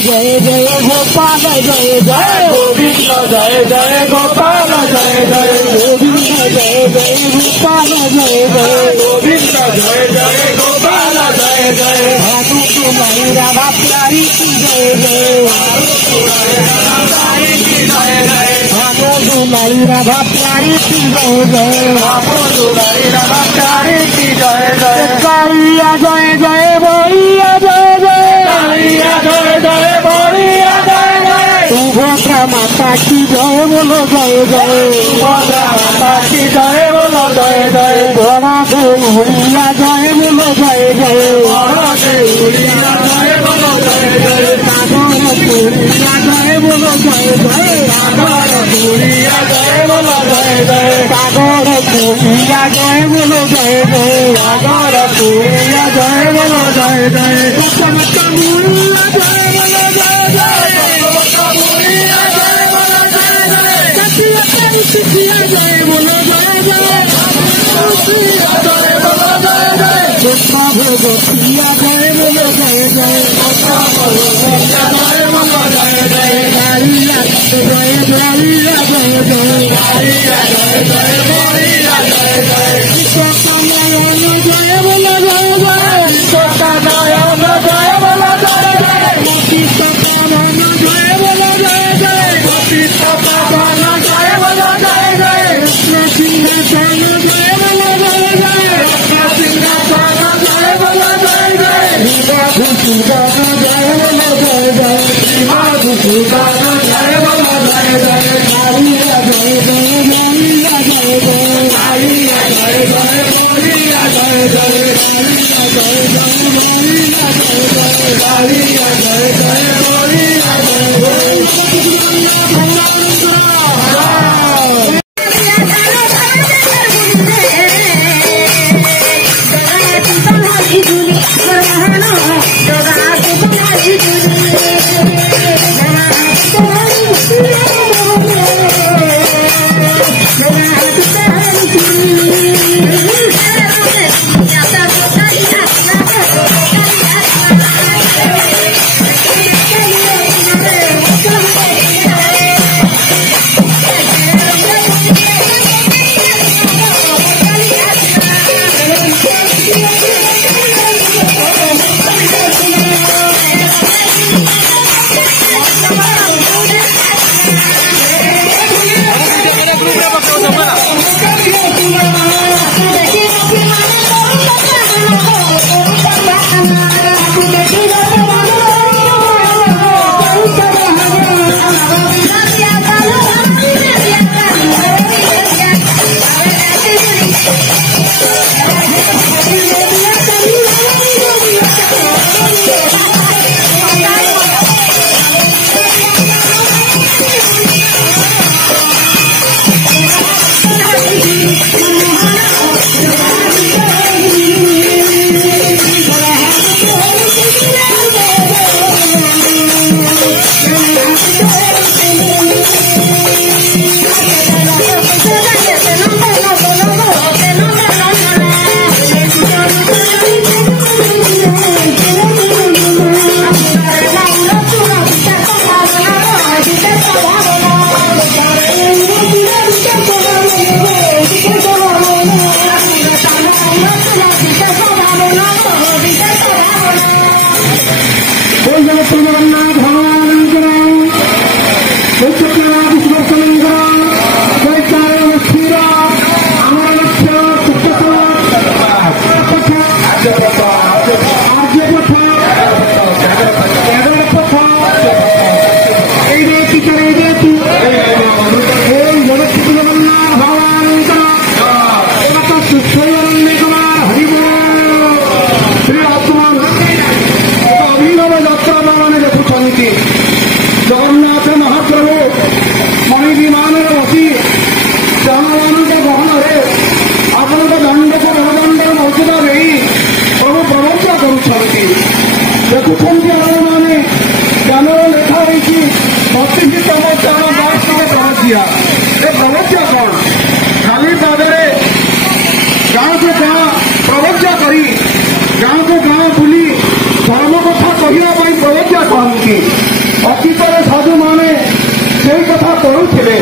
जय जय गोपाल जय जय गोविंद जय जय गोपाल जय जय गोविंद जय जय गोपाल जय जय गोविंद जय जय गोपाल जय जय भानु तुम्हारी राधा प्यारी की जय जय भानु तुम्हारी राधा प्यारी की जय जय भानु तुम्हारी राधा प्यारी की जय जय भानु तुम्हारी राधा प्यारी की जय जय कालिया जय जय बोलिया जय जय कालिया जय जय बोलिया जय जय सुभद्रा माता की जय बोलो जय जय सुभद्रा माता की जय बोलो जय जय बड़ा देवरिया जय बोलो जय जय बड़ा देवरिया जय बोलो जय जय सागर पुरिया जय बोलो जय जय सागर पुरिया जय बोलो जय जय सागर पुरिया जय बोलो जय जय सागर पुरिया जय बोलो जय जय चमका मुरिया जय बोलो जय जय चमका मुरिया जय बोलो जय जय कटिया कटिया जय बोलो जय जय कटिया जय बोलो जय जय कृष्ण भगवतिया जय बोलो जय जय कृष्ण भगवतिया जय बोलो जय जय कालिया जय कालिया जय जय कालिया जय जय कालिया जय जय कृष्ण जय बोलो जय जय कृष्ण जय बोलो जय जय मोती सपावन जय बोलो जय जय मोती सपावन जय बोलो जय जय कृष्ण सिंहासन जय बोलो जय जय कृष्ण सिंहासन जय बोलो जय जय विवाह सुदान जय बोलो जय जय विवाह सुदान जय बोलो जय जय कालिया जय जय कालिया जय जय कालिया जय जय बोलिया जय जय कालिया जय जय बोलिया जय जय कालिया जय जय बोलिया जय जगन्नाथ महाप्रभु मणि विमान बसी जनमान गहन आपण दंड को रणदंड मौजूदा रही प्रभु प्रवचना करुँच मैंने ज्ञान लेखा रही 32तम ज्ञान बास्तव प्रवचिया ए प्रवचना कौन खाली पादे गाँव को गाँ प्रवचना करी गाँव को गाँ बुली धर्म कथा कहवाई प्रवचना कहती ଅତୀତରେ ସାଧୁମାନେ ସେଇ କଥା କହୁଥିଲେ